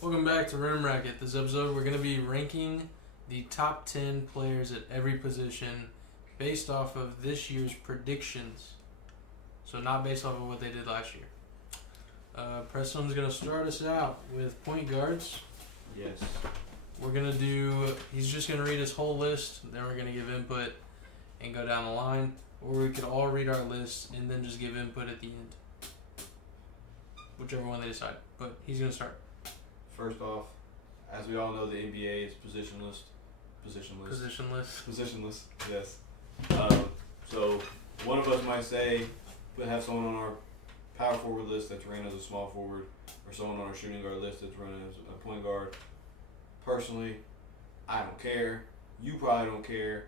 Welcome back to Rim Racket. This episode, we're going to be ranking the top 10 players at every position based off of this year's predictions. So, not based off of what they did last year. Preston's going to start us out with point guards. Yes. We're going to do, he's just going to read his whole list, then we're going to give input and go down the line. Or we could all read our list and then just give input at the end. Whichever one they decide. But he's going to start. First off, as we all know, the NBA is positionless. Positionless, yes. So one of us might say, we have someone on our power forward list that's ran as a small forward, or someone on our shooting guard list that's run as a point guard. Personally, I don't care. You probably don't care.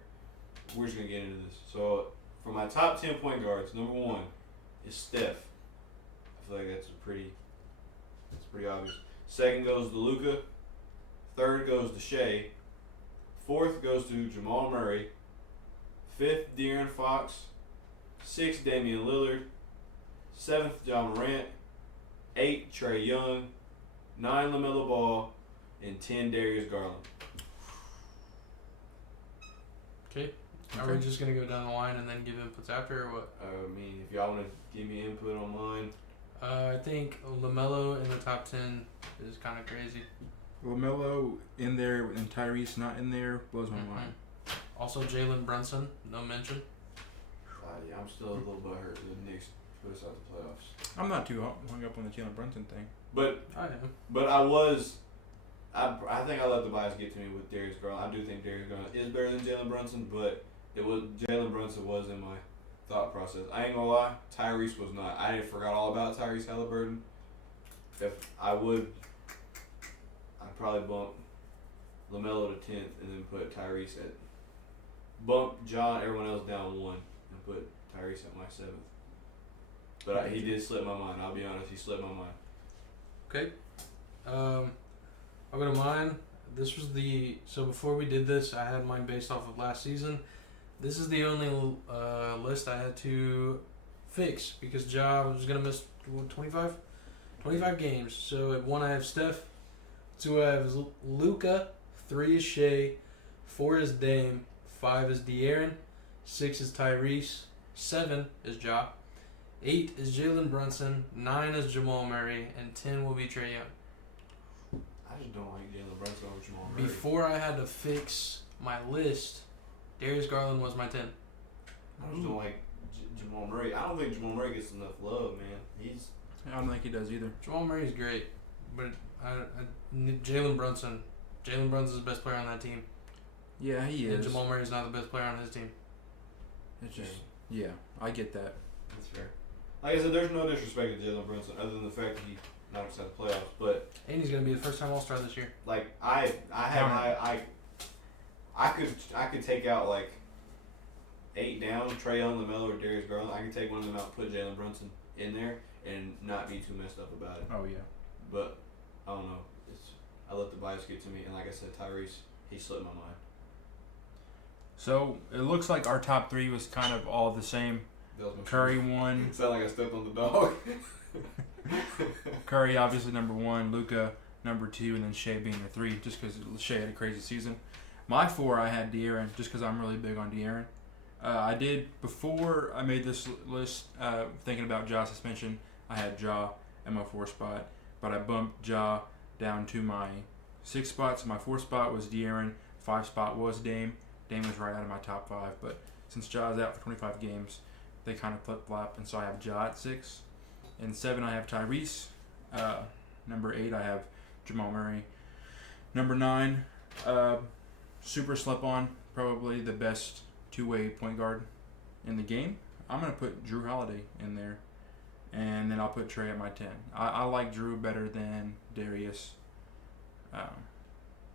We're just gonna get into this. So for my top 10 point guards, number one is Steph. I feel like that's pretty obvious. Second goes to Luka. Third goes to Shea. Fourth goes to Jamal Murray. Fifth, De'Aaron Fox. Sixth, Damian Lillard. Seventh, John Morant. 8, Trae Young. 9, LaMelo Ball. And 10, Darius Garland. Okay. Are we just going to go down the line and then give inputs after, or what? I mean, if y'all want to give me input on mine. I think LaMelo in the top 10 is kind of crazy. LaMelo in there and Tyrese not in there blows my mind. Also, Jalen Brunson, no mention. Yeah, I'm still a little butthurt that the Knicks put us out the playoffs. I'm not too hung up on the Jalen Brunson thing. But I am. But I think I let the bias get to me with Darius Garland. I do think Darius Garland is better than Jalen Brunson, but Jalen Brunson was in my thought process. I ain't gonna lie, Tyrese was not. I forgot all about Tyrese Halliburton. If I would, I'd probably bump LaMelo to 10th and then put Tyrese at bump John, everyone else down 1 and put Tyrese at my 7th. But he did slip my mind. I'll be honest, he slipped my mind. Okay. I'll go to mine. This was so before we did this, I had mine based off of last season. This is the only list I had to fix because Ja was going to miss 25 games. So at 1 I have Steph, 2 I have Luka, 3 is Shea, 4 is Dame, 5 is De'Aaron, 6 is Tyrese, 7 is Ja, 8 is Jalen Brunson, 9 is Jamal Murray, and 10 will be Trae Young. I just don't like Jalen Brunson over Jamal Murray. Before I had to fix my list, Darius Garland was my 10. I just don't like Jamal Murray. I don't think Jamal Murray gets enough love, man. I don't think he does either. Jamal Murray's great, but Jalen Brunson. Jalen Brunson's the best player on that team. Yeah, he is. And Jamal Murray's not the best player on his team. It's just, yeah, I get that. That's fair. Like I said, there's no disrespect to Jalen Brunson other than the fact that he knocked us out of the playoffs. But and he's gonna be the first time All-Star this year. Like I could take out like 8 down, Trae Young, LaMelo, or Darius Garland. I could take one of them out, put Jalen Brunson in there, and not be too messed up about it. Oh yeah. But I don't know. I let the bias get to me, and like I said, Tyrese, he slipped my mind. So it looks like our top 3 was kind of all the same. Curry 1. It sounded like I stepped on the dog. Curry obviously number 1, Luka number 2, and then Shea being the 3, just because Shea had a crazy season. My 4, I had De'Aaron, just because I'm really big on De'Aaron. I did, before I made this list, thinking about Ja suspension, I had Ja at my 4 spot, but I bumped Ja down to my 6 spot, so my 4 spot was De'Aaron, 5 spot was Dame. Dame was right out of my top 5, but since Ja is out for 25 games, they kind of flip-flop, and so I have Ja at 6. In 7, I have Tyrese. Number 8, I have Jamal Murray. Number 9, super slip-on, probably the best two-way point guard in the game. I'm going to put Drew Holiday in there, and then I'll put Trae at my 10. I like Drew better than Darius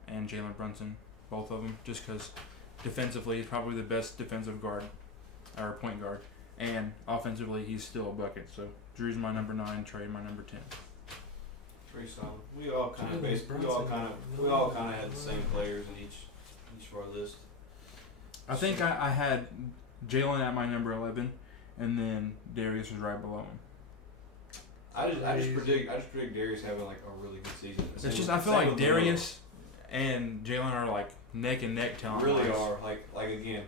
and Jalen Brunson, both of them, just because defensively he's probably the best defensive guard, or point guard, and offensively he's still a bucket. So Drew's my number 9, Trae my number 10. Pretty solid. We all kind of had the same players in each of our list. I think I had Jalen at my number 11, and then Darius was right below him. I just predict Darius having like a really good season. It's just I feel like Darius and Jalen are like neck and neck talent. Really are like again.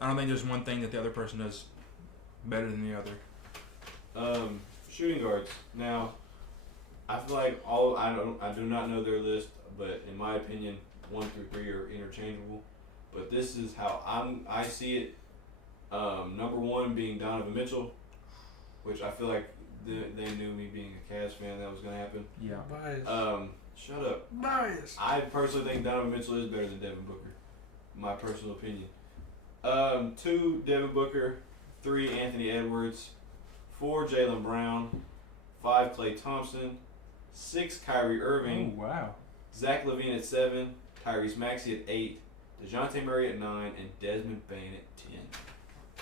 I don't think there's one thing that the other person does better than the other. Shooting guards. Now, I feel like I do not know their list, but in my opinion, 1 through 3 are interchangeable. But this is how I see it. Number 1 being Donovan Mitchell, which I feel like they knew me being a Cavs fan that was gonna happen. Yeah. Bias. Shut up. Bias. I personally think Donovan Mitchell is better than Devin Booker. My personal opinion. 2 Devin Booker, 3 Anthony Edwards, 4 Jaylen Brown, 5 Klay Thompson, 6 Kyrie Irving, Oh wow. Zach LaVine at 7, Tyrese Maxey at 8, DeJounte Murray at 9, and Desmond Bane at 10.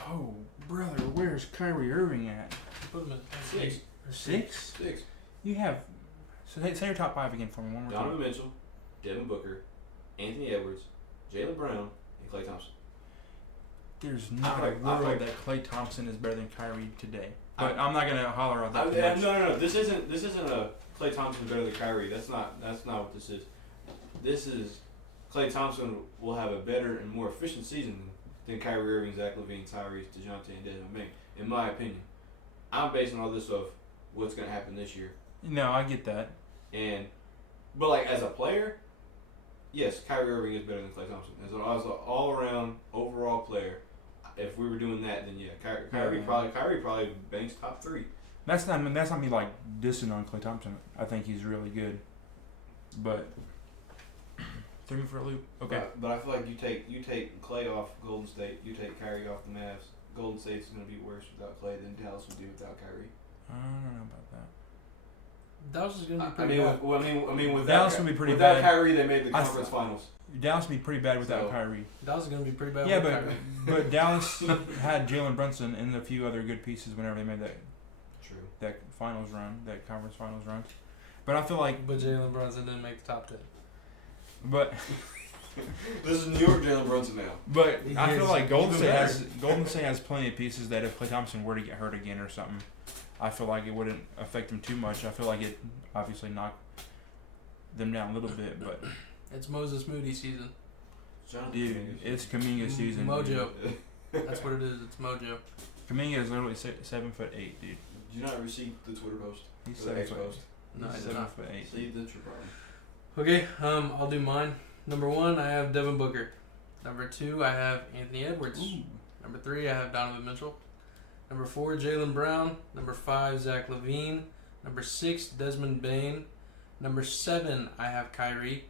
Oh brother, where's Kyrie Irving at? Put him at 6. 6? 6. You have. So say your top 5 again for me one more time. Donovan Mitchell, Devin Booker, Anthony Edwards, Jaylen Brown, and Klay Thompson. There's not I a feel world like- that Klay Thompson is better than Kyrie today. But I'm not gonna holler at that. too much. No. This isn't a Klay Thompson better than Kyrie. That's not what this is. This is Klay Thompson will have a better and more efficient season than Kyrie Irving, Zach LaVine, Tyrese, DeJounte, and Desmond Bane. In my opinion, I'm basing all this off what's gonna happen this year. No, I get that. But like as a player, yes, Kyrie Irving is better than Klay Thompson. As an all around overall player, if we were doing that, then yeah, Kyrie probably banks top 3. That's not me like dissing on Klay Thompson. I think he's really good. But threw me for a loop. Okay. But I feel like you take Klay off Golden State, you take Kyrie off the Mavs. Golden State's gonna be worse without Klay than Dallas would be without Kyrie. I don't know about that. Dallas is gonna be I pretty mean, bad. without Dallas would be pretty without bad. Kyrie, they made the I conference finals. Dallas would be pretty bad without So- Kyrie. Dallas is gonna be pretty bad. Yeah, with but Kyrie. but Dallas had Jalen Brunson and a few other good pieces whenever they made True. that finals run, that conference finals run. But I feel like, But Jalen Brunson didn't make the top 10. but This is New York Jalen Brunson now. but He I feel is like Golden even State has plenty of pieces that if Klay Thompson were to get hurt again or something, I feel like it wouldn't affect them too much. I feel like it obviously knocked them down a little bit, but It's Moses Moody season. dude, it's Kuminga season. Mojo. That's what it is. It's Mojo. Kuminga is literally 7'8", dude. Did you not receive the Twitter post? He's The 7'8". X post. No, I He's did not. 7'8". See, that's your problem. Okay, I'll do mine. Number 1, I have Devin Booker. Number 2, I have Anthony Edwards. Ooh. Number 3, I have Donovan Mitchell. Number 4, Jaylen Brown. Number 5, Zach LaVine. Number 6, Desmond Bane. Number 7, I have Kyrie.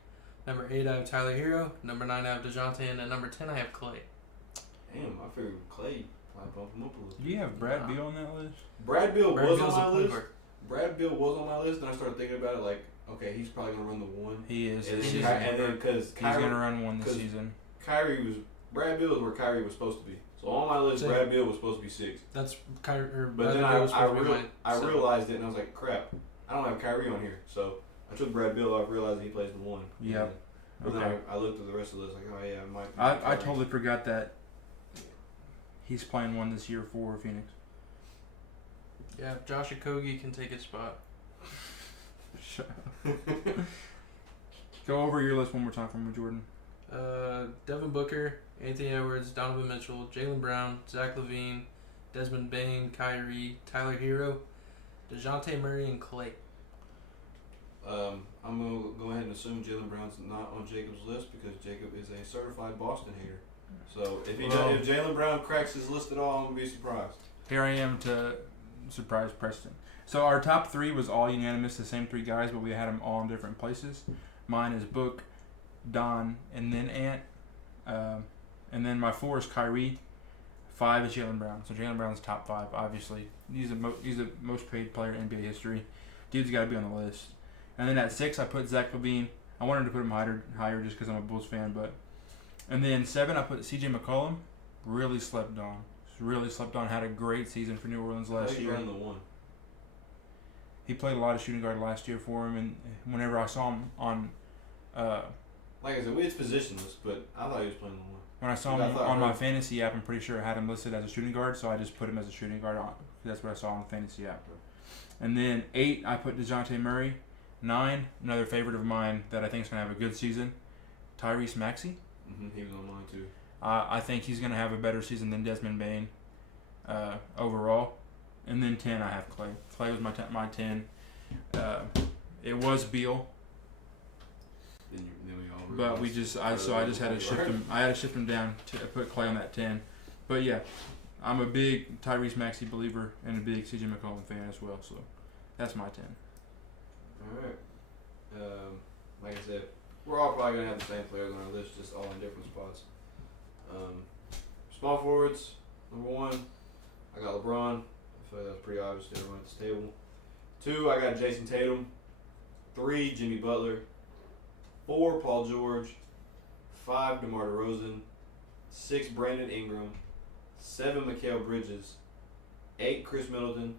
Number 8, I have Tyler Hero. Number 9, I have DeJounte. And at number 10, I have Klay. Damn, I figured Klay might bump him up a little. Do you have Brad Beal on that list? Brad Beal Brad was Beal's on a my point list. guard. Brad Beal was on my list, and I started thinking about it like, okay, he's probably gonna run the 1. He is. And this then, season. and then because He's gonna run one this 'cause season. Brad Beal is where Kyrie was supposed to be. So on my list, Same. Brad Beal was supposed to be 6. That's Kyrie. Or But then Bradley Beal was supposed to be mine, I so- realized it, and I was like, crap, I don't have Kyrie on here. So I took Brad Beal off, realized he plays the 1. Yep. But Okay. then I looked at the rest of the list, like, oh yeah, I might. I Kyrie. totally forgot that he's playing one this year for Phoenix. Yeah, if Josh Okogie can take his spot. Go over your list one more time for me, Jordan. Devin Booker, Anthony Edwards, Donovan Mitchell, Jaylen Brown, Zach LaVine, Desmond Bane, Kyrie, Tyler Hero, DeJounte Murray, and Klay. I'm gonna go ahead and assume Jaylen Brown's not on Jacob's list because Jacob is a certified Boston hater. So if if Jaylen Brown cracks his list at all, I'm gonna be surprised. Here I am to surprise Preston. So our top 3 was all unanimous, the same 3 guys, but we had them all in different places. Mine is Book, Don, and then Ant. And then my 4 is Kyrie. 5 is Jaylen Brown. So Jaylen Brown's top 5, obviously. He's the most paid player in NBA history. Dude's got to be on the list. And then at 6, I put Zach LaVine. I wanted to put him higher just because I'm a Bulls fan, but. And then 7, I put CJ McCollum. Really slept on. Had a great season for New Orleans last year. Ran the 1. He played a lot of shooting guard last year for him, and whenever I saw him on, Like I said, it's positionless, but I thought he was playing the 1. when I saw him on my fantasy app, I'm pretty sure I had him listed as a shooting guard, so I just put him as a shooting guard on. That's what I saw on the fantasy app. And then 8, I put DeJounte Murray. 9, another favorite of mine that I think is going to have a good season, Tyrese Maxey. He was on mine too. I think he's going to have a better season than Desmond Bain overall. And then 10, I have Clay. Clay was my 10. It was Beal, Then we all but we realized- I just had to shift him. I had to shift him down to put Clay on that 10. But yeah, I'm a big Tyrese Maxey believer and a big CJ McCollum fan as well. So that's my 10. Alright. Like I said, we're all probably gonna have the same players on our list, just all in different spots. Small forwards, number 1, I got LeBron. I feel like that's pretty obvious to everyone at this table. 2, I got Jason Tatum. 3, Jimmy Butler. 4, Paul George. 5, DeMar DeRozan. 6, Brandon Ingram. 7, Mikal Bridges. 8, Chris Middleton.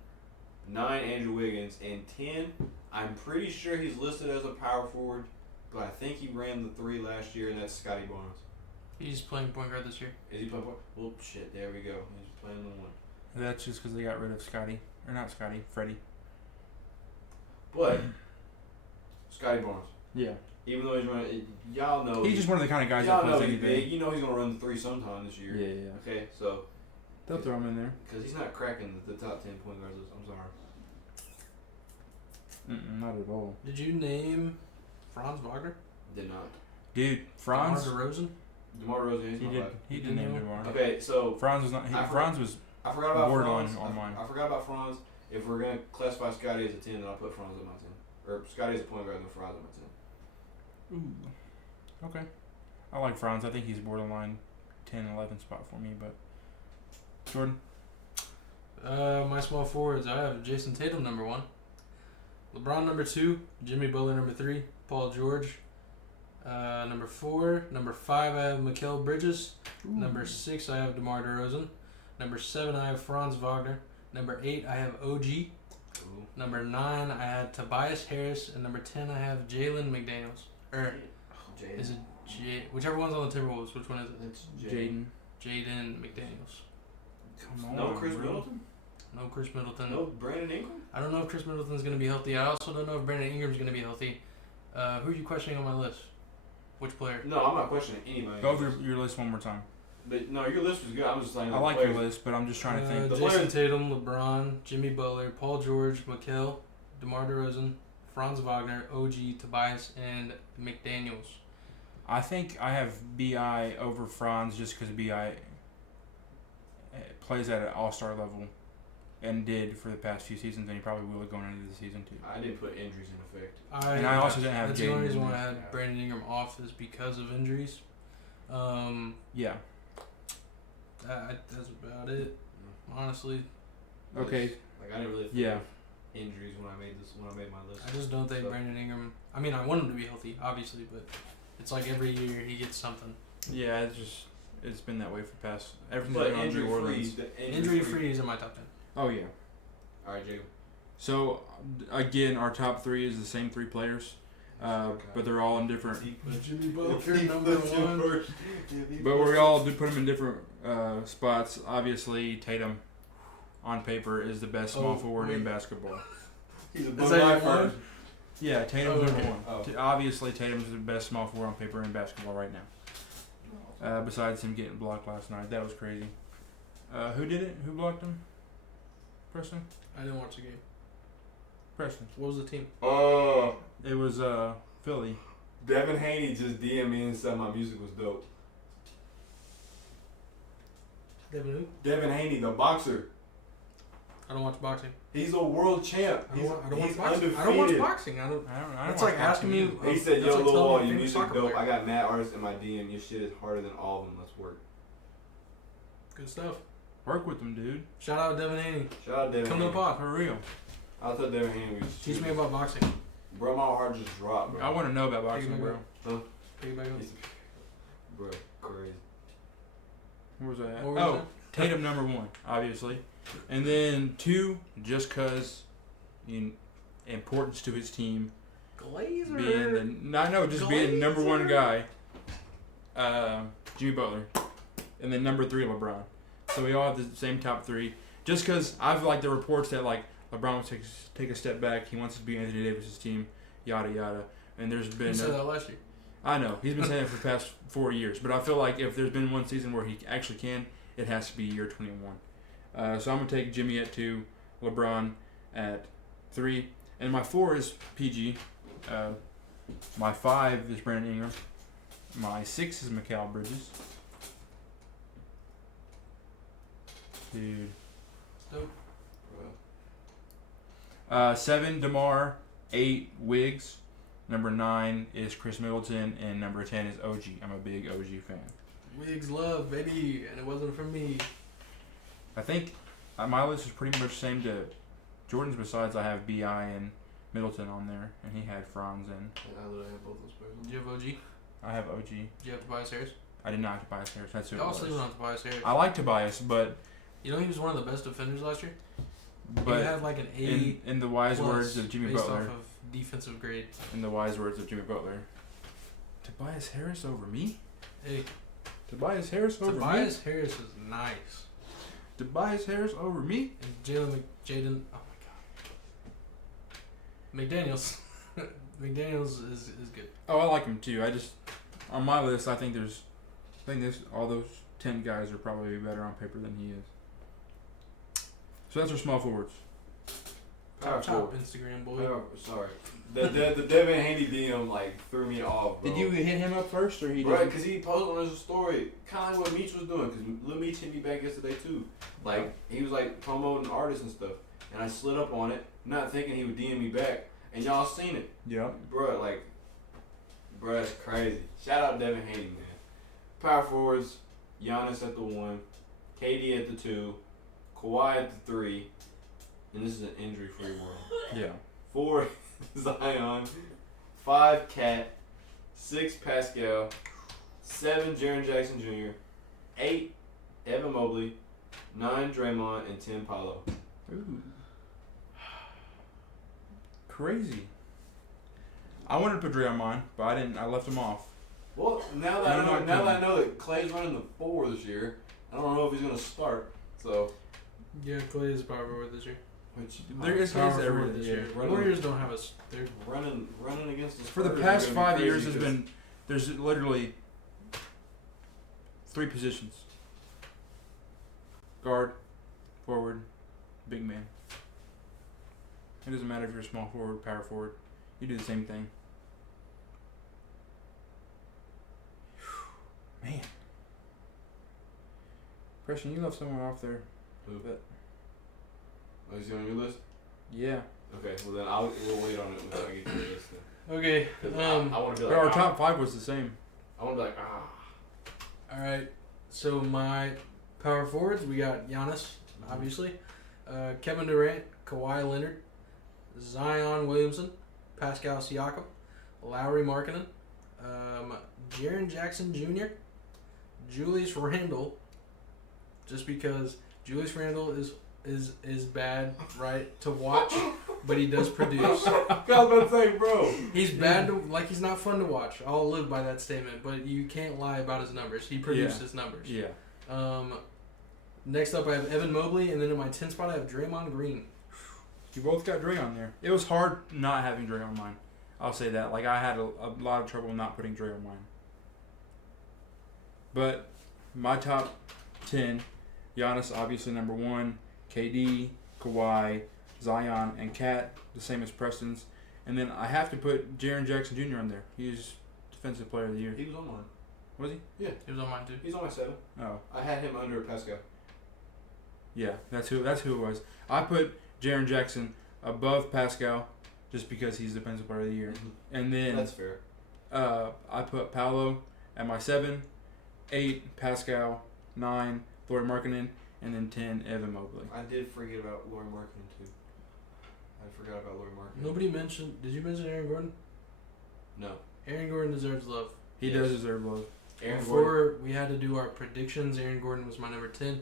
9, Andrew Wiggins. And 10, I'm pretty sure he's listed as a power forward, but I think he ran the 3 last year, and that's Scotty Barnes. He's playing point guard this year. Is he playing point? Well, shit, there we go. He's playing the 1. That's just because they got rid of Freddie. But Scotty Barnes, Yeah. even though he's running, y'all know He's just one of the kind of guys that y'all know plays he's big. anything. You know he's gonna run the 3 sometime this year. Yeah. Okay, so They'll throw him in there. because he's not cracking the top 10 point guards list. I'm sorry. Not at all. Did you name Franz Wagner? Did not. Dude, Franz. DeMar DeRozan? DeMar DeRozan, he's He not did. bad. He did name DeMar. Okay, so Franz was not. Franz was. I forgot about borderline Franz. on mine. I forgot about Franz. If we're gonna classify Scotty as a 10, then I'll put Franz at my 10. Or Scotty as a point guard, then Franz at my 10. Ooh. Okay. I like Franz. I think he's borderline 10, 11 spot for me. But Jordan. My small forwards, I have Jason Tatum number 1, LeBron number 2, Jimmy Butler number 3, Paul George number 4, number 5 I have Mikal Bridges, number 6 I have DeMar DeRozan, number 7 I have Franz Wagner, number 8 I have OG, Ooh. number 9 I had Tobias Harris, and number 10 I have Jalen McDaniels. Or Jaden. is it whichever one's on the Timberwolves? Which one is it? It's Jaden. Jaden McDaniels. Come No on, Chris bro. Middleton? No Chris Middleton. No Brandon Ingram? I don't know if Chris Middleton's going to be healthy. I also don't know if Brandon Ingram's going to be healthy. Who are you questioning on my list? Which player? No, I'm not questioning anybody. Go over your list one more time. But no, your list was good. I'm just saying. I like your list, but I'm just trying to think. The Jason players- Tatum, LeBron, Jimmy Butler, Paul George, Mikal, DeMar DeRozan, Franz Wagner, OG, Tobias, and McDaniels. I think I have BI over Franz just because BI plays at an all-star level and did for the past few seasons, and he probably will going into the season too. I didn't put injuries in effect. And I also didn't have That's the only Jaden reason in why I there. had Brandon Ingram off is because of injuries. Yeah. That's about it, honestly. Okay. Like I didn't really think Yeah. of injuries when I made my list. I just don't think So- Brandon Ingram. I mean, I want him to be healthy, obviously, but it's like every year he gets something. Yeah, it's been that way for the past everything's But been on injury New Orleans. free. Injury free is in my top 10. Oh yeah. All right, Jacob. So again, our top 3 is the same 3 players, but they're all in different. Jimmy Butler number 1. But we all do put them in different spots. Obviously, Tatum, on paper, is the best small Oh, forward wait. in basketball. He's a Is bum that guy your one? first. Yeah, Tatum's Oh, number okay. 1. Oh. Obviously, Tatum's the best small forward on paper in basketball right now. Besides him getting blocked last night, that was crazy. Who did it? Who blocked him? Preston. I didn't watch the game. Preston. What was the team? Oh, It was Philly. Devin Haney just DM'd me and said my music was dope. Devin who? Devin Haney, the boxer. I don't watch boxing. He's a world champ. I don't, He's, I don't watch he's boxing. undefeated. I don't watch boxing. I don't. I don't That's watch like asking me. boxing either. He said, that's "Yo, like Lil telling Wall, me your favorite music soccer dope. player. I got mad artists in my DM. Your shit is harder than all of them. Let's work." Good stuff. Work with them, dude. Shout out Devin Haney. Shout out Devin Come to the Haney. pod. For real. I thought Devin Haney was. Teach me about boxing. Bro, my heart just dropped, bro. I want to know about boxing, Take it bro. Pick it back up. He's- Bro, crazy. Where was I at? What were you Oh, saying? Tatum number 1, obviously, and then 2, just cause importance to his team, Glazer. being just being number 1 guy, Jimmy Butler, and then number 3 LeBron. So we all have the same top 3. Just cause I've liked the reports that like LeBron wants to take a step back. He wants to be Anthony Davis's team, yada yada. And there's You been said that last year. I know he's been saying it for the past 4 years, but I feel like if there's been one season where he actually can, it has to be year 21. So I'm gonna take Jimmy at 2, LeBron at 3, and my 4 is PG. My 5 is Brandon Ingram. My 6 is Mikal Bridges. Dude. Nope. 7, DeMar. 8, Wiggs. Number 9 is Chris Middleton, and number 10 is OG. I'm a big OG fan. Wigs love, baby, and it wasn't from me. I think my list is pretty much the same to Jordan's. Besides, I have Bi and Middleton on there, and he had Franz and I literally have both those players. Did you have OG? Did I have OG. you have Tobias Harris? I did not have Tobias Harris. That's who it Y'all was. sleeping on Tobias Harris. I like Tobias, but You know he was one of the best defenders last year? He but had like an A in the wise plus words of Jimmy based Butler, off of defensive grade. in the wise words of Jimmy Butler, Tobias Harris over me. Hey, Tobias Harris over me. Tobias Harris is nice. Tobias Harris over me. And Jaden, oh my god. McDaniels. McDaniels is good. Oh, I like him too. I just on my list, I think all those 10 guys are probably better on paper than he is. So that's our small forwards. Power Chop forward. Instagram boy. Oh, sorry. The Devin Haney DM like threw me off, bro. Did you hit him up first, or he Right, did? because he posted on his story, kind of like what Meech was doing, because Lil Meech hit me back yesterday too. Like, he was like promoting artists and stuff, and I slid up on it, not thinking he would DM me back, and y'all seen it. Yeah. Bro, that's crazy. Shout out Devin Haney, man. Power forwards, Giannis at the 1, KD at the 2, Kawhi at the 3, and this is an injury-free world. Yeah. 4, Zion. 5, Cat. 6, Pascal. 7, Jaren Jackson Jr. 8, Evan Mobley. 9, Draymond. And 10, Paolo. Ooh. Crazy. I wanted to put Dre on mine, but I didn't. I left him off. Well, now that I know that Clay's running the 4 this year, I don't know if he's gonna start. So, Yeah, Clay is power forward this year. which There is Power guys forward every this year. year. Running- Warriors don't have us. They're running against the For the Spurs past is gonna 5 be years, crazy has been there's literally 3 positions: guard, forward, big man. It doesn't matter if you're a small forward, power forward. You do the same thing. Man. Preston, you left someone off there. Who? But Oh, is he on your list? yeah. Okay, well then we'll wait on it until I get to your list then. okay. 'Cause Um. I want to be But like, our top 5 was the same. I want to be like, All right. So my power forwards, we got Giannis, obviously, Kevin Durant, Kawhi Leonard, Zion Williamson, Pascal Siakam, Lowry Markkanen, Jaren Jackson Jr., Julius Randle, just because Julius Randle is bad, right, to watch, but he does produce. I was about to say, bro. He's bad to, like, he's not fun to watch. I'll live by that statement, but you can't lie about his numbers. He produced his numbers. Yeah. Next up, I have Evan Mobley, and then in my 10 spot, I have Draymond Green. You both got Dre on there. It was hard not having Dre on mine. I'll say that. Like, I had a lot of trouble not putting Dre on mine. But my top 10, Giannis obviously number 1, KD, Kawhi, Zion, and Kat, the same as Preston's. And then I have to put Jaren Jackson Jr. on there. He's Defensive Player of the Year. He was on mine. Was he? Yeah, He was on mine, too. he's on my 7. Oh. I had him under Pascal. Yeah, that's who it was. I put Jaren Jackson above Pascal just because he's Defensive Player of the Year. And then That's fair. I put Paolo at my 7, 8 Pascal, 9 Lauri Markkanen, and then 10 Evan Mobley. I did forget about Lauri Markkanen too. I forgot about Lauri Markkanen. Nobody mentioned. Did you mention Aaron Gordon? No. Aaron Gordon deserves love. He Yes. does deserve love. Aaron Before Gordon. we had to do our predictions, Aaron Gordon was my number 10.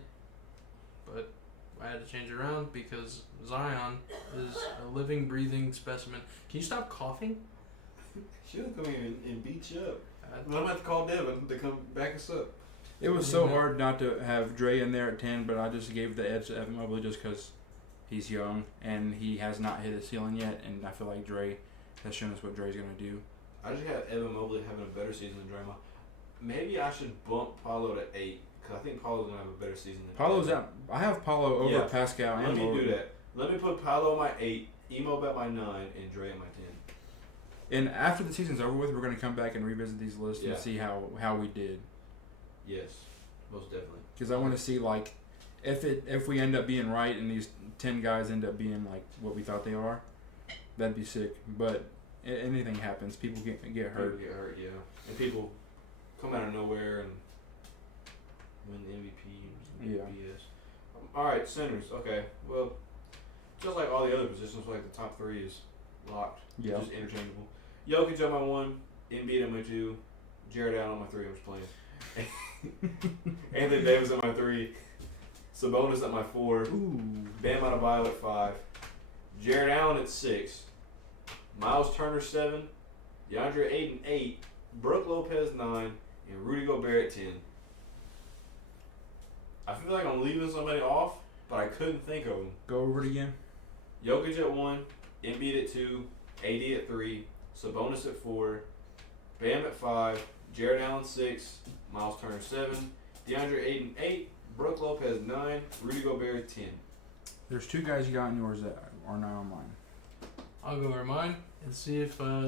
But I had to change it around because Zion is a living, breathing specimen. Can you stop coughing? She'll come in and beat you up. I- I'm gonna have to call Devin to come back us up. It was so hard not to have Dre in there at 10, but I just gave the edge to Evan Mobley just because He's young, and he has not hit his ceiling yet, and I feel like Dre has shown us what Dre's going to do. I just have Evan Mobley having a better season than Draymond. Maybe I should bump Paulo to 8 because I think Paulo's gonna have a better season than Paulo's Evan. out. I have Paulo over Yeah. Pascal and Let me Lillard. do that. Let me put Paulo at my 8, Emo at my 9, and Dre at my 10. And after the season's over with, we're going to come back and revisit these lists Yeah. and see how we did. Yes, most definitely. Because I want to see like if we end up being right and these 10 guys end up being like what we thought they are, that'd be sick. But anything happens, people get hurt. People get hurt, yeah. And people come out of nowhere and win the MVP. Yeah. BS. All right, centers. Okay, well, just like all the other positions, like the top 3 is locked. Yeah. Just interchangeable. Jokic at my 1, Embiid at my 2, Jared Allen at my 3. I'm just playing. Anthony Davis at my 3, Sabonis at my 4, Ooh. Bam Adebayo at 5, Jared Allen at 6, Miles Turner 7, DeAndre Ayton 8, Brook Lopez 9, and Rudy Gobert at 10. I feel like I'm leaving somebody off, but I couldn't think of them. Go over it again. Jokic at 1, Embiid at 2, AD at 3, Sabonis at 4, Bam at 5, Jared Allen 6, Miles Turner 7, DeAndre Ayton 8, Brook Lopez 9, Rudy Gobert 10. There's 2 guys you got in yours that are not on mine. I'll go over mine and see if one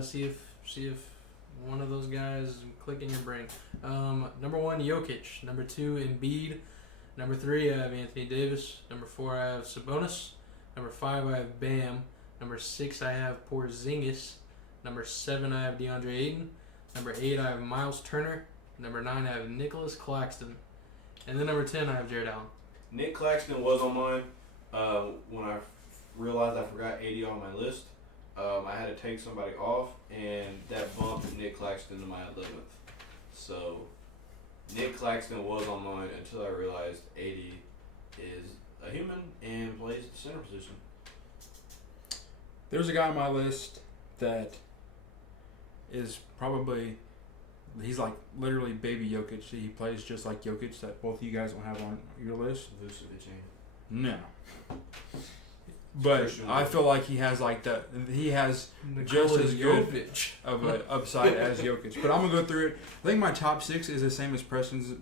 of those guys click in your brain. Number 1, Jokic. Number 2, Embiid. Number 3, I have Anthony Davis. Number 4, I have Sabonis. Number 5, I have Bam. Number 6, I have Porzingis. Number 7, I have DeAndre Ayton. Number 8, I have Miles Turner. Number 9, I have Nicholas Claxton. And then number 10, I have Jared Allen. Nick Claxton was on mine. When I realized I forgot 80 on my list, I had to take somebody off, and that bumped Nick Claxton to my 11th. So Nick Claxton was on mine until I realized 80 is a human and plays the center position. There's a guy on my list that is probably, he's like literally baby Jokic. He plays just like Jokic that both of you guys will have on your list. Vucevic ain't. No. But Christian I Wood. feel like he has just as good Jokic. of an upside as Jokic. But I'm going to go through it. I think my top 6 is the same as Preston's,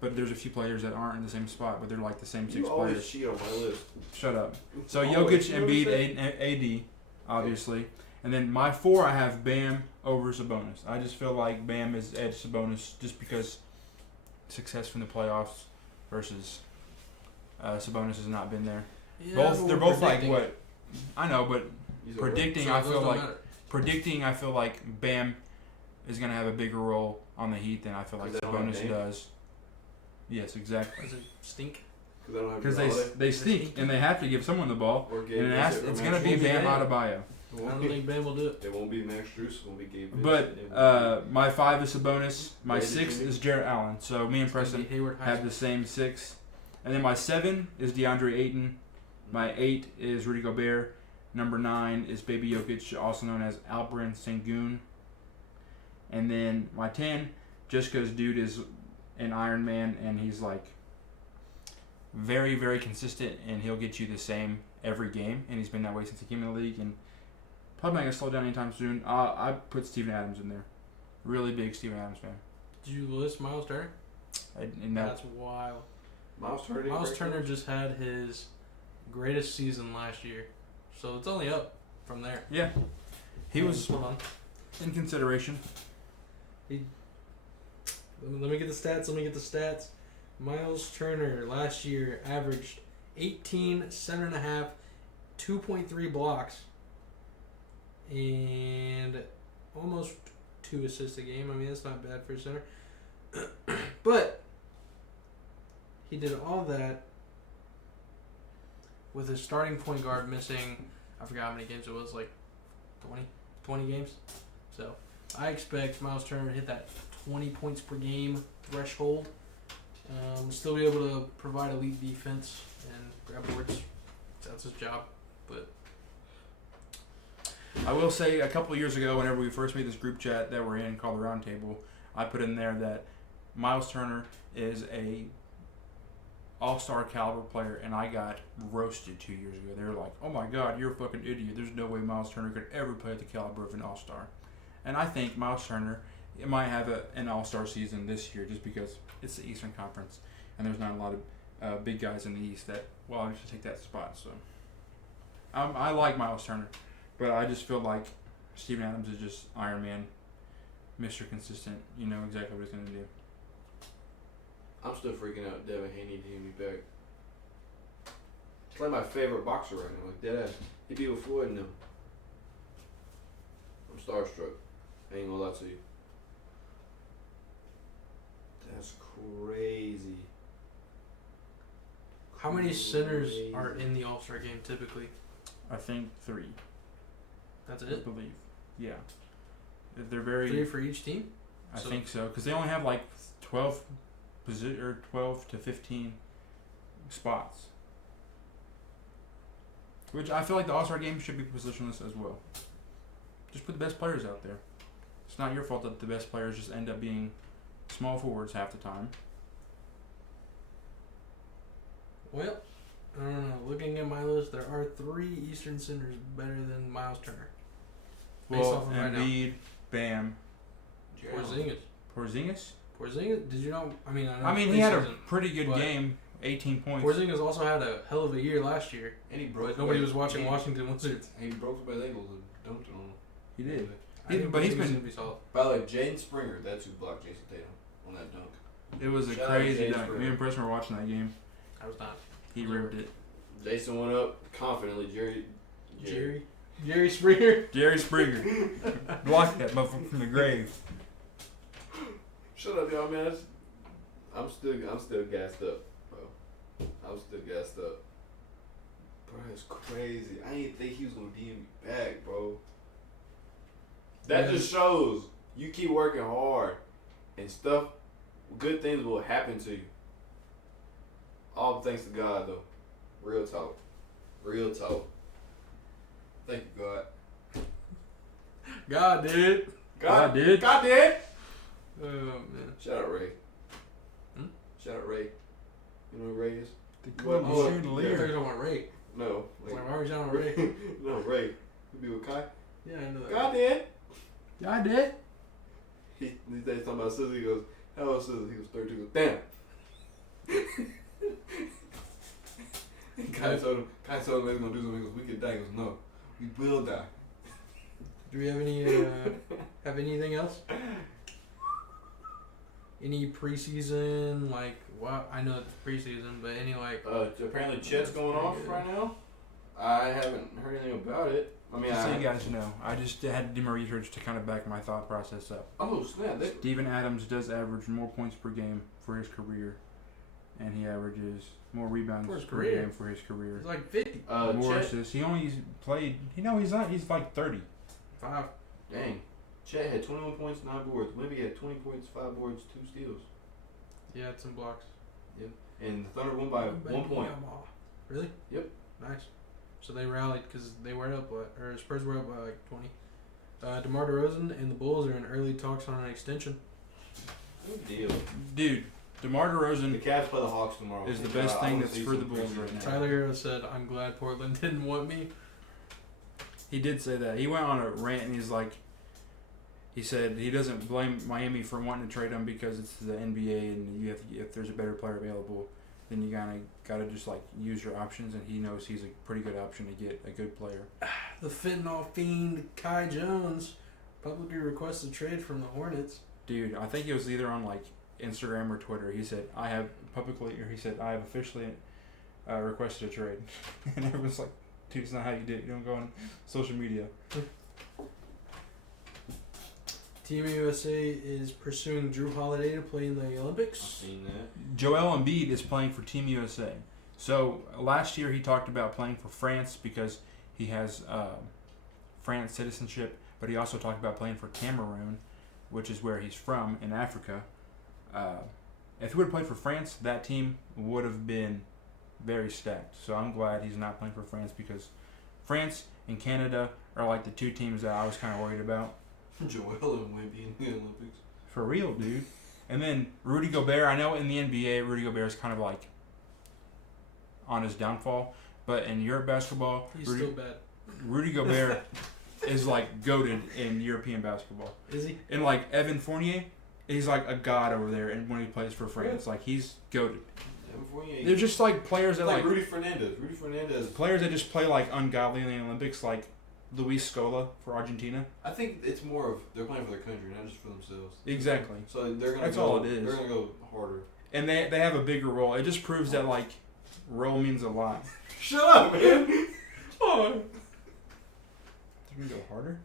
but there's a few players that aren't in the same spot, but they're like the same 6 You always players. cheat on my list. Shut up. So Always. Jokic, You know what I'm saying? Embiid, AD, obviously. And then my 4, I have Bam over Sabonis. I just feel like Bam is edge Sabonis just because success from the playoffs versus Sabonis has not been there. Yeah, They're both like what? I know, but He's a rookie. predicting, I feel like Bam is gonna have a bigger role on the Heat than I feel like 'Cause they don't have Sabonis Dame? does. Yes, exactly. Does it stink? Because I don't have Because Drew Holiday. they stink and they have to give someone the ball, Or Gabe and Vincent or it's Max gonna be Strus. Bam Bam. Adebayo. It I won't don't be- think Bam will do it. It won't be Max Strus. It won't be Gabe Vincent. But It won't my 5 is Sabonis. My Brady 6 Jr. is Jarrett Allen. So me and It's gonna Preston be Hayward have the same 6. And then my 7 is DeAndre Ayton. be- My 8 is Rudy Gobert. Number 9 is Baby Jokic, also known as Alperen Sengun. And then my 10, just because dude is an Iron Man and he's like very, very consistent and he'll get you the same every game. And he's been that way since he came in the league and probably not going to slow down anytime soon. I put Steven Adams in there. Really big Steven Adams fan. Did you list Miles Turner? And that, That's wild. Miles Turner. didn't Miles break Turner those? just had his greatest season last year, so it's only up from there. yeah, he was Hold on. in consideration. Let me get the stats. Miles Turner last year averaged 18, 7.5, 2.3 blocks, and almost 2 assists a game. I mean, that's not bad for a center. But he did all that with his starting point guard missing, I forgot how many games it was, like 20 games. So I expect Miles Turner to hit that 20 points per game threshold. Still be able to provide elite defense and grab boards. That's his job. But I will say a couple of years ago, whenever we first made this group chat that we're in called the Roundtable, I put in there that Miles Turner is a all-star caliber player, and I got roasted 2 years ago. They were like, "Oh my God, you're a fucking idiot. There's no way Miles Turner could ever play at the caliber of an all-star." And I think Miles Turner might have an all-star season this year, just because it's the Eastern Conference, and there's not a lot of big guys in the East that will obviously take that spot. So I like Miles Turner, but I just feel like Steven Adams is just Iron Man, Mr. Consistent. You know exactly what he's gonna do. I'm still freaking out. Devin Haney getting me back. He's like my favorite boxer right now. Like deadass. He beat with Floyd and them. I'm starstruck. I ain't gonna lie to you. That's crazy. How many centers are in the All-Star game typically? I think 3. That's I it? believe. Yeah. They're very. 3 for each team? I So- think so, because they only have like 12 to 15 spots. Which I feel like the All-Star game should be positionless as well. Just put the best players out there. It's not your fault that the best players just end up being small forwards half the time. Well, I don't know. Looking at my list, there are 3 Eastern centers better than Miles Turner. Based Well, off of right now. Embiid, Bam, Porzingis. Porzingis. Porzingis? Did you know? I mean, I know. I mean, he had a preseason, pretty good but game, 18 points. Porzingis also had a hell of a year last year, And he but broke. nobody was watching Washington Wizards. And he broke somebody's ankles and dunked it on him. He did. I think but he's Porzingis been- gonna be solid. By the way, Jaden Springer, that's who blocked Jason Tatum on that dunk. It was a Shout out crazy James dunk. Me Springer. and Preston were watching that game. I was not. He ripped it. Jason went up confidently. Jerry Springer. Jerry Springer blocked that motherfucker from the grave. Shut up, y'all, man. I'm still gassed up, bro. I'm still gassed up. Bro, it's crazy. I didn't think he was gonna DM me back, bro. That Yeah. just shows you keep working hard and stuff. Good things will happen to you. All thanks to God, though. Real talk. Real talk. Thank you, God. God did it. God did. God did. Oh man. Shout out Ray. Hmm? Shout out Ray. You know who Ray is? The Club Oh, chandelier. I thought you were talking about Ray. No. Like, why were you talking about Ray? No, Ray. He be with Kai. Yeah, I know that. God did. I did. These days talking about Scissor, he goes, how old is Scissor? He was 32. He goes, damn. Kai told him they was gonna do something. He goes, we could die. He goes, no, we will die. Do we have any? Have anything else? Any preseason like? Well, I know it's preseason, but any like? Apparently Chet's going off right now. I haven't heard anything about it. I mean, Just so you guys know, I just had to do my research to kind of back my thought process up. oh snap! Steven Adams does average more points per game for his career, and he averages more rebounds For his per career? game for his career. It's like 50. More Chet, assists. He only played. He's not. He's like 30. 5. dang. Chet had 21 points, 9 boards. Wemby had 20 points, 5 boards, 2 steals. Yeah, it's some blocks. And the Thunder won by 1 point. Really? Yep. Nice. So they rallied because they were up, or Spurs were up by like 20. DeMar DeRozan and the Bulls are in early talks on an extension. Good deal. Dude, DeMar The DeRozan Cavs play the Hawks tomorrow. is the best I thing wanna that's see for the some Bulls preseason. right now. Tyler Hero said, "I'm glad Portland didn't want me." He did say that. He went on a rant and he's like, he said he doesn't blame Miami for wanting to trade him because it's the NBA and you have to, if there's a better player available, then you gotta just like use your options, and he knows he's a pretty good option to get a good player. The fentanyl fiend Kai Jones publicly requested trade from the Hornets. Dude, I think it was either on like Instagram or Twitter. He said I have officially requested a trade, and everyone's like, dude, it's not how you do it. You don't go on social media. Team USA is pursuing Drew Holiday to play in the I've Olympics. seen that. Joel Embiid is playing for Team USA. So last year he talked about playing for France because he has France citizenship, but he also talked about playing for Cameroon, which is where he's from in Africa. If he would have played for France, that team would have been very stacked. So I'm glad he's not playing for France because France and Canada are like the 2 teams that I was kind of worried about. Joel and Wemby in the Olympics. For real, dude. And then Rudy Gobert, I know in the NBA, Rudy Gobert is kind of like on his downfall. But in Europe basketball, He's still bad. Rudy Gobert is like goated in European basketball. Is he? And like Evan Fournier, he's like a god over there. And when he plays for France, like he's goated. They're just like players that like like Rudy Fernandez. Rudy Fernandez. players that just play like ungodly in the Olympics, like Luis Scola for Argentina. I think it's more of they're playing for their country, not just for themselves. Exactly. So they're gonna That's go, all it is. They're gonna go harder. And they have a bigger role. It just proves that like role means a lot. Shut up, man. Oh. They're gonna go harder.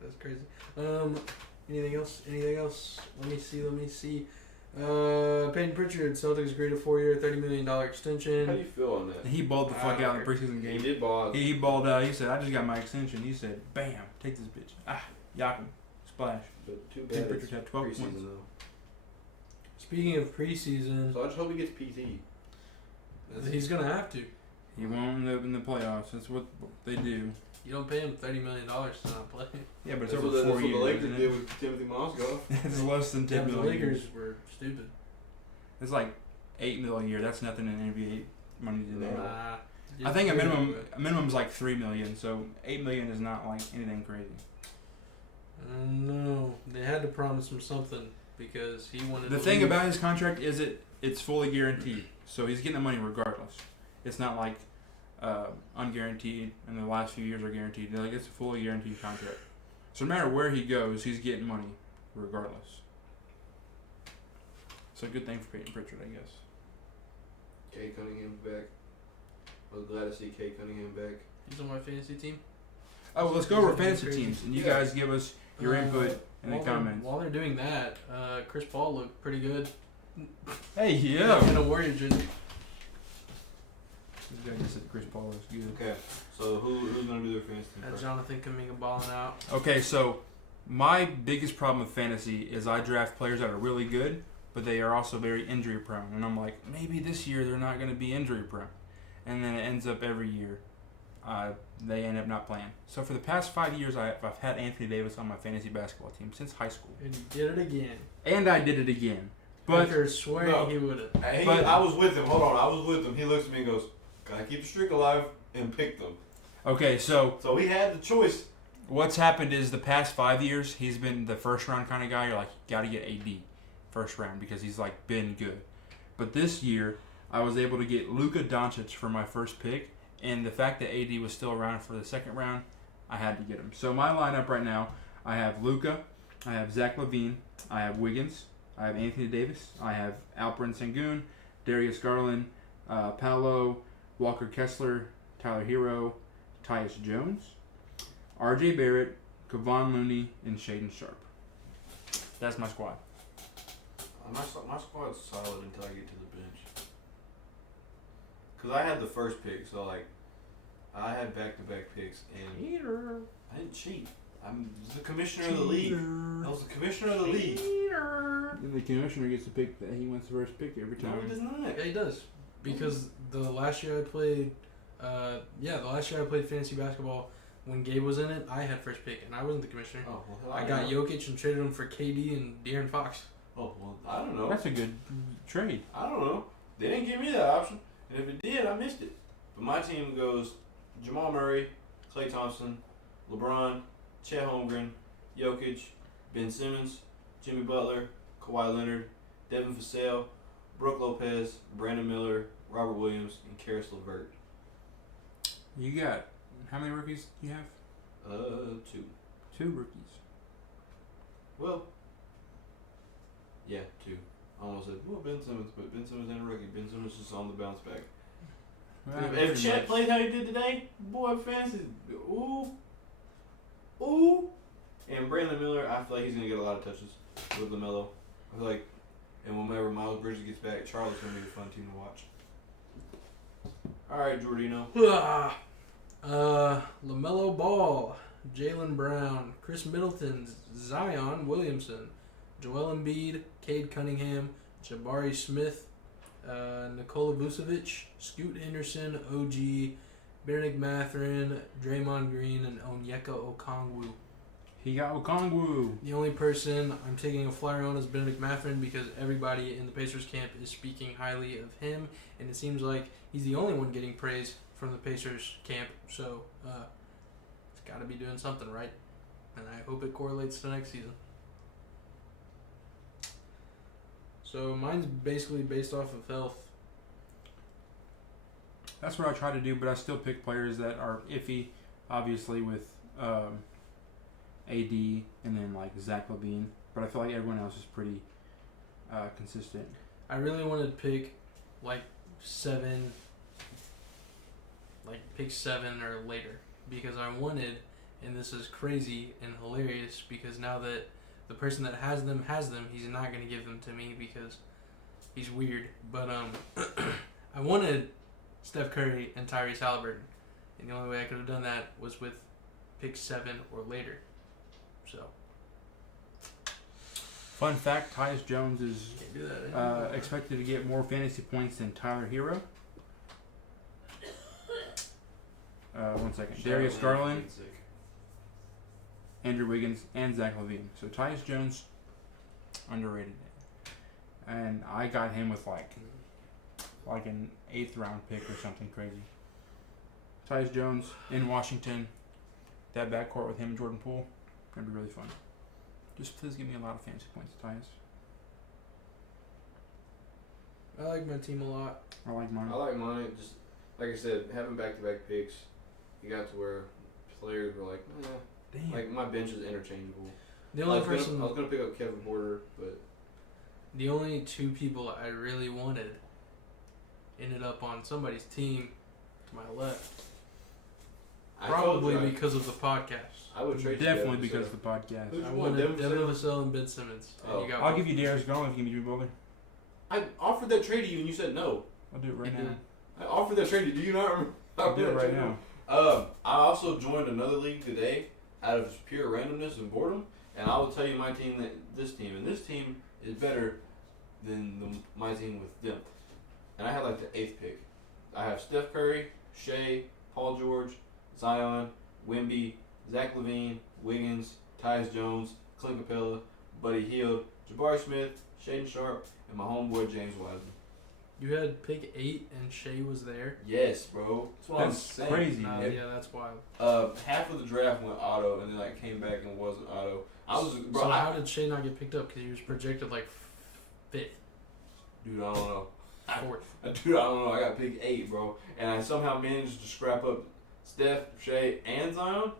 That's crazy. Anything else? Anything else? Let me see. Peyton Pritchard, Celtics agreed a 4-year, $30 million extension. How do you feel on that? He balled the fuck out in the preseason He game. did ball. He balled out. He said, "I just got my extension." He said, "Bam, take this bitch." Yakum, splash. But too Peyton bad Pritchard it's had 12 preseason points. though. Speaking of preseason, So I just hope he gets PT. he's gonna have to. He won't end up in the playoffs. That's what they do. You don't pay him $30 million to not play. Yeah, but it's That's over what 4 the years. Lakers isn't did it? with Timothy Mozgov. It's less than Yeah, $10 the million. Lakers were stupid. It's like $8 million a year. That's nothing in NBA money today. Nah. I think a minimum is like $3 million. So $8 million is not like anything crazy. No, they had to promise him something because he wanted. The to thing leave. about his contract is it's fully guaranteed. So he's getting the money regardless. It's not like unguaranteed and the last few years are guaranteed. Like it's a fully guaranteed contract. So no matter where he goes, he's getting money regardless. So good thing for Peyton Pritchard, I guess. Kay Cunningham's back. I was glad to see Kay Cunningham back. He's on my fantasy team. Oh, well, let's go over Is that fantasy crazy? teams and you Yeah. guys give us your input in the While comments. While they're doing that, Chris Paul looked pretty good. Hey, yeah. In a Warrior jersey. This guy just said Chris Paul is good. Okay, so who's gonna do their fantasy team first? Jonathan Kuminga balling out. Okay, so my biggest problem with fantasy is I draft players that are really good, but they are also very injury prone. And I'm like, maybe this year they're not going to be injury prone. And then it ends up every year they end up not playing. So for the past 5 years, I've had Anthony Davis on my fantasy basketball team since high school. And he did it again. And I did it again. But After swearing No. he would have. But- I was with him. Hold on, I was with him. He looks at me and goes, "Gotta keep the streak alive," and picked them. okay, so So he had the choice. what's happened is the past 5 years, he's been the first round kind of guy. You're like, you got to get AD first round because he's like been good. But this year, I was able to get Luka Doncic for my first pick, and the fact that AD was still around for the second round, I had to get him. So my lineup right now, I have Luka, I have Zach LaVine, I have Wiggins, I have Anthony Davis, I have Alperen Sengun, Darius Garland, Paolo, Walker Kessler, Tyler Hero, Tyus Jones, RJ Barrett, Kevon Looney, and Shaden Sharp. That's my squad. My squad's solid until I get to the bench. Cause I had the first pick, so like, I had back-to-back picks, and I didn't cheat. I'm the commissioner of the league. I was the commissioner of the league. And the commissioner gets to pick that he wants the first pick every No, time. he does not. Yeah, he does. Because the last year I played, fantasy basketball, when Gabe was in it, I had first pick, and I wasn't the commissioner. Oh well, I got Jokic and traded him for KD and De'Aaron Fox. Oh well, I don't know. That's a good trade. I don't know. They didn't give me that option, and if it did, I missed it. But my team goes Jamal Murray, Klay Thompson, LeBron, Chet Holmgren, Jokic, Ben Simmons, Jimmy Butler, Kawhi Leonard, Devin Vassell, Brooke Lopez, Brandon Miller, Robert Williams, and Karis LeVert. You got how many rookies do you have? 2. 2 rookies. Well, yeah, 2. I almost said, well, Ben Simmons, but Ben Simmons ain't a rookie. Ben Simmons is on the bounce back. Well, If pretty Chet much. played how he did today, boy, fantasy, ooh. And Brandon Miller, I feel like he's going to get a lot of touches with LaMelo. I feel like, and whenever Miles Bridges gets back, Charlotte's going to be a fun team to watch. All right, Jordino. LaMelo Ball, Jaylen Brown, Chris Middleton, Zion Williamson, Joel Embiid, Cade Cunningham, Jabari Smith, Nikola Vucevic, Scoot Henderson, OG, Benedict Mathurin, Draymond Green, and Onyeka Okongwu. He got Okongwu. The only person I'm taking a flyer on is Benedict Mathurin because everybody in the Pacers camp is speaking highly of him, and it seems like he's the only one getting praise from the Pacers camp. So it's got to be doing something right, and I hope it correlates to next season. So mine's basically based off of health. That's what I try to do, but I still pick players that are iffy, obviously with AD and then like Zach LaVine. But I feel like everyone else is pretty consistent. I really wanted to pick like pick 7 or later because I wanted, and this is crazy and hilarious because now that the person that has them, he's not going to give them to me because he's weird. But I wanted Steph Curry and Tyrese Halliburton, and the only way I could have done that was with pick 7 or later. So Fun fact, Tyus Jones is can't do that anymore. expected to get more fantasy points than Tyler Hero. 1 second. Darius Garland, Andrew Wiggins, and Zach LaVine. So Tyus Jones, underrated. And I got him with like an 8th round pick or something crazy. Tyus Jones in Washington. That backcourt with him and Jordan Poole. Gonna be really fun. Just please give me a lot of fantasy points, Tyus. I like my team a lot. I like mine. I like mine. Just like I said, having back-to-back picks, you got to where players were like, Damn. like my bench is interchangeable. The I only was person, gonna pick up Kevin Porter, but the only 2 people I really wanted ended up on somebody's team to my left. Probably because of the podcast. I would trade Definitely you because of the podcast. Who'd I you want, wanted Devin Devin Vassell and Ben Simmons. And Oh. you got I'll give you Darius Garland if you give me Drew Butler. I offered that trade to you and you said no. I'll do it right You now. did. I offered that trade to you. Do you not remember? I'll do it right now. I also joined another league today out of pure randomness and boredom, and I will tell you my team and this team is better than my team with them. And I had like the 8th pick. I have Steph Curry, Shea, Paul George, Zion, Wemby, Zach LaVine, Wiggins, Tyus Jones, Clint Capella, Buddy Hield, Jabari Smith, Shaden Sharp, and my homeboy James Wiseman. You had pick 8 and Shea was there. Yes, bro. That's what I'm That's saying. crazy. Yeah, that's wild. Half of the draft went auto, and then like came back and wasn't auto. I was, bro. So how did Shea not get picked up? Because he was projected like 5th, Dude, I don't know. 4th. Dude, I don't know. I got pick 8, bro, and I somehow managed to scrap up Steph, Shea, and Zion.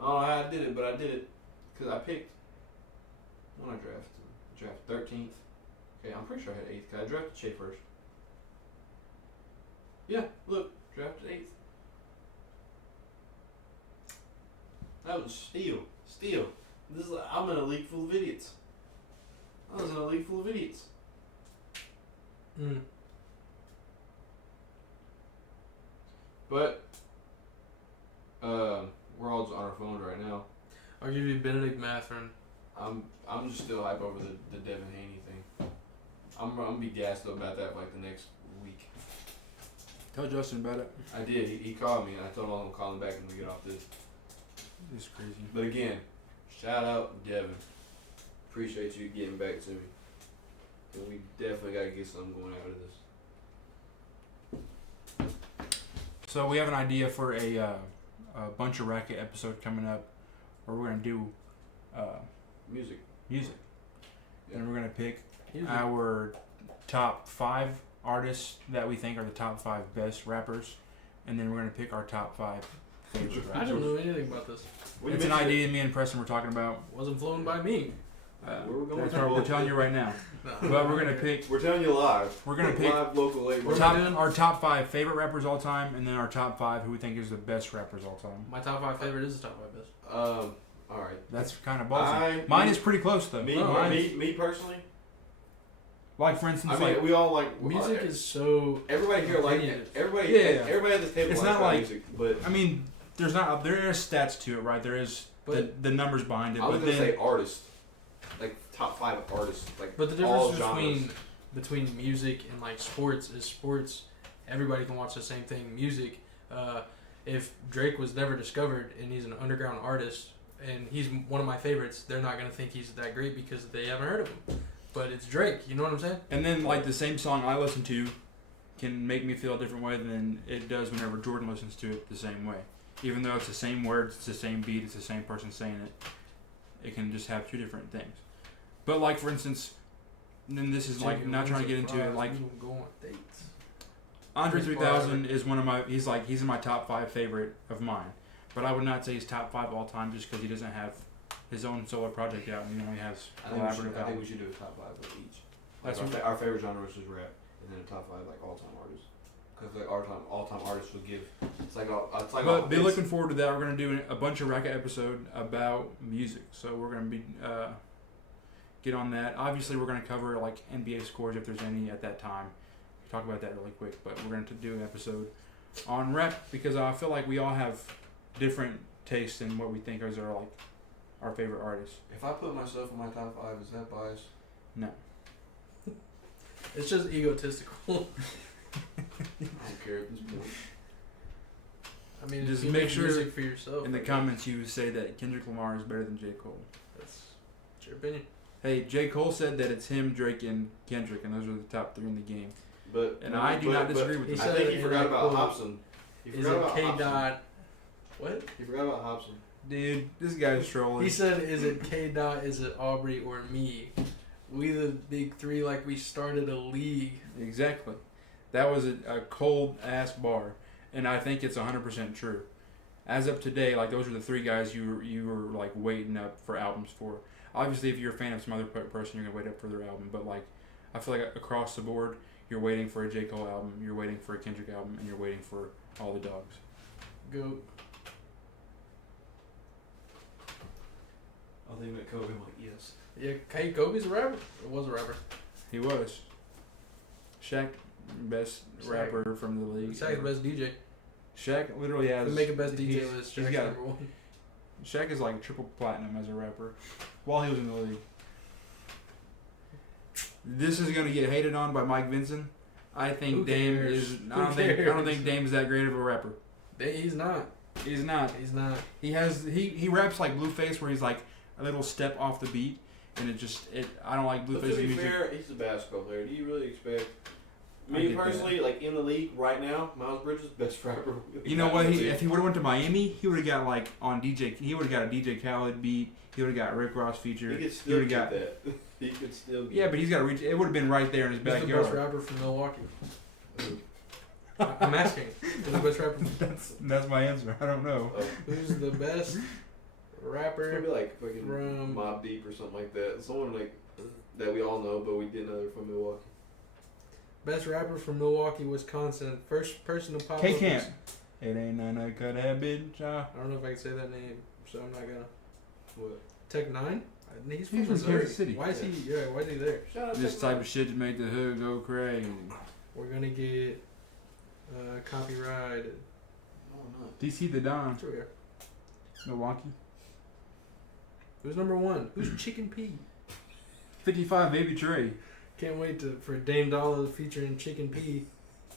I don't know how I did it, but I did it because I picked. When I drafted 13th. Okay, I'm pretty sure I had 8th. Cause I drafted Shea first. Yeah, look, drafted 8th. That was steal. This is I'm in a league full of idiots. I was in a league full of idiots. But we're all just on our phones right now. I'll give you Benedict Mathurin. I'm just still hype over the Devin Haney thing. I'm gonna be gassed up about that for like the next week. Tell Justin about it. I did. He called me and I told him I'm gonna call him back when we get off this. It's crazy. But again, shout out Devin. Appreciate you getting back to me. And we definitely gotta get something going out of this. So we have an idea for a bunch of racket episode coming up, where we're gonna do Music. music, Yeah. and we're gonna pick Music. our top 5 artists that we think are the top 5 best rappers, and then we're gonna pick our top 5 favorite I rappers. don't know anything about this. When you It's an mentioned idea me and Preston were talking about. Wasn't flown by me. Where we're going That's with what we're that? telling you right now. But we're gonna pick. We're telling you live. We're gonna pick live local label. We're top, doing- our top 5 favorite rappers all time, and then our top 5 who we think is the best rappers all time. My top 5 favorite is the top 5 best. All right. That's kind of ballsy. Mine is pretty close though. Me personally. Like for instance, I mean, like we all like Music is so. Everybody here like opinionated. everybody. Yeah. Everybody at this table It's likes not like- music, but I mean, there is stats to it, right? There is But- the numbers behind it. I was But gonna then say artists, like top 5 artists, like But the all difference genres. between music and like sports is sports. Everybody can watch the same thing. Music, if Drake was never discovered and he's an underground artist, and he's one of my favorites, they're not gonna think he's that great because they haven't heard of him. But it's Drake. You know what I'm saying? And then like the same song I listen to can make me feel a different way than it does whenever Jordan listens to it the same way. Even though it's the same words, it's the same beat, it's the same person saying it, it can just have two different things. But like for instance, and then this is like Chicken not trying to get wings into and it. fries, Like we gonna go on dates. Andre Chris 3000 is one of my. He's in my top 5 favorite of mine. But I would not say he's top 5 all time just because he doesn't have his own solo project out and he only has I think collaborative we albums. should do a top 5 of each. That's Like what- our favorite genre is just rap, and then a top 5 like all time artists. Because like all time artists would give. It's like But be looking forward to that. We're gonna do a bunch of Racket episode about music, so we're gonna be get on that. Obviously, we're gonna cover like NBA scores if there's any at that time. Talk about that really quick, but we're going to do an episode on rap because I feel like we all have different tastes in what we think is our favorite artists. If I put myself in my top 5, is that biased? No. It's just egotistical. I don't care at this point. I mean, Just if you make make sure music for yourself. In the I guess. comments, you say that Kendrick Lamar is better than J. Cole. That's your opinion. Hey, J. Cole said that it's him, Drake, and Kendrick, and those are the top 3 in the game. But And I do not disagree with He that. I said think it he in forgot that about quote. Hobson. He Is forgot it about K Hobson. dot? What? He forgot about Hobson. Dude, this guy's trolling. He said, "Is it K dot? Is it Aubrey or me? We the big 3, like we started a league." Exactly. That was a cold ass bar, and I think it's 100% true. As of today, like those are the 3 guys you were like waiting up for albums for. Obviously, if you're a fan of some other person, you're gonna wait up for their album. But like, I feel like across the board, you're waiting for a J. Cole album, you're waiting for a Kendrick album, and you're waiting for all the dogs. Go. I think that Kobe. I'm like, yes. Yeah, Kobe's a rapper. Or was a rapper. He was. Shaq, best Shaq. rapper from the league. Shaq's the best DJ. Shaq literally has. If we make a best DJ he's- list, he's Shaq's got- number 1. Shaq is like triple platinum as a rapper while he was in the league. This is gonna get hated on by Mike Vinson. I think Who Dame cares? is. Who I don't cares? think Dame's that great of a rapper. He's not. He's not. He's not. He raps like Blueface where he's like a little step off the beat, and I don't like But to Blueface's be music. fair, he's a basketball player. Do you really expect? I Me get personally, like in the league right now, Miles Bridges best rapper. You know what? If he would have went to Miami, he would have got like on DJ. He would have got a DJ Khaled beat. He would have got Rick Ross feature. He could He still would've get got. that. He could still get Yeah, but he's got to reach. It would have been right there in his Who's the backyard. best rapper from Milwaukee? I'm asking. Who's the best rapper? That's my answer. I don't know. Who's the best rapper? Maybe like fucking From- Mobb Deep or something like that. Someone like that we all know, but we didn't know they're from Milwaukee. Best rapper from Milwaukee, Wisconsin. First person to pop K up. Camp. It ain't none I could have been. I don't know if I can say that name, so I'm not gonna. What? Tech Nine? He's He's from Missouri. Kansas City. Why is he? Yeah, why is he there? Shout out This to type of shit to make the hood go crazy. We're gonna get copyrighted. Oh, no. DC the Don. Sure we are. Milwaukee. Who's number 1? Who's Chicken P? 55 Baby Trey. Can't wait for Dame Dollar featuring Chicken P.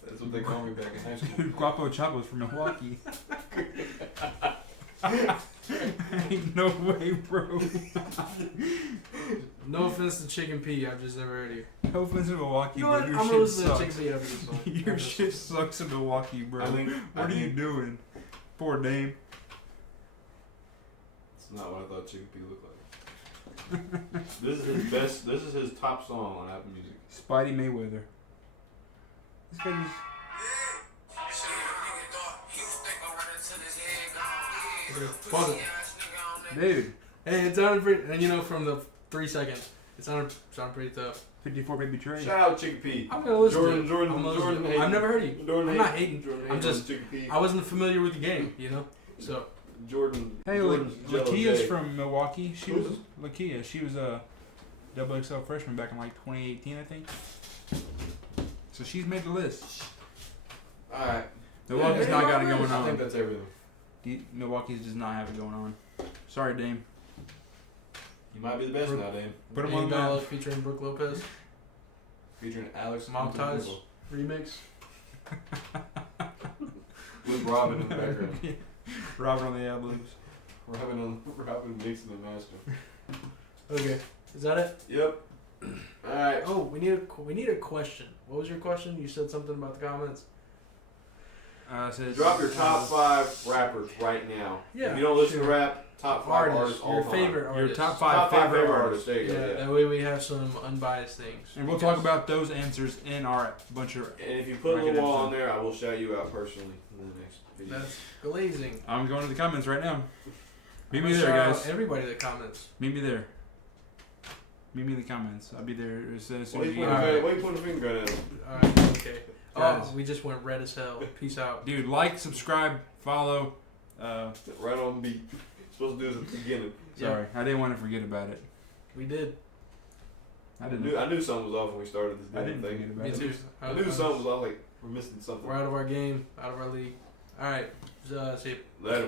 That's what they call me back in high school. Guapo Chapo's from Milwaukee. Ain't no way, bro. No offense to Chicken P, I've just never heard of you. No offense to Milwaukee, You know but what? your I'm gonna shit listen to sucks. Chicken P after this song. Your shit sucks in Milwaukee, bro. I think. What are you doing? Poor Dame. It's not what I thought Chicken P looked like. This is his best. This is his top song on Apple Music. Spidey Mayweather. This guy just... Pause it. Dude. Hey, it sounded pretty, and you know, from the 3 seconds, it sounded pretty tough. 54 Baby Trey. Shout out Chicken P. I'm gonna listen Jordan, to it. Jordan, I'm gonna Jordan listen to it. Hayden. I've never heard of you. Jordan I'm Hayden. not hating. Jordan I'm Hayden just- on Chicken P. I wasn't familiar with the game, you know? So, Jordan. Hey, Jordan's Jello Lakia's J. from Milwaukee. She Who's was Lakia. She was a double XL freshman back in like 2018, I think. So she's made the list. All right. Milwaukee's not got it going I think on. that's everything. Milwaukee's does not have it going on. Sorry, Dame. You might be the best now, Dame. Put him Dame on the Dollar map. featuring Brooke Lopez Featuring Alex Montage. Montemurro. remix. With Robin in the background. Robert on the ad libs. Robin, Nixon, and Master. Okay, is that it? Yep. All right. Oh, we need a question. What was your question? You said something about the comments. Says, Drop your top 5 rappers right now. Yeah, If you don't listen sure. to rap, top 5 artists all your time. favorite your artists. top five favorite artists. There you Yeah, go. that way we have some unbiased things. And we'll talk about those answers in our bunch of. And if you put a Regular little wall on episode. there, I will shout you out personally in the next video. That's glazing. I'm going to the comments right now. Meet me I'm there, gonna shout guys. out everybody that comments. Meet me there. Meet me in the comments. I'll be there as soon as Why you you pointing get a it. why you pointing a finger at him? Alright, okay. Guys. Oh, we just went red as hell. Peace out. Dude, like, subscribe, follow. Right on beat. Supposed to do this at the beginning. Sorry, I didn't want to forget about it. We did. I didn't. I knew something was off when we started this I damn didn't thing. forget about Me it. too. I knew something was off. Like we're missing something. We're out of our game, out of our league. Alright, see you. Later.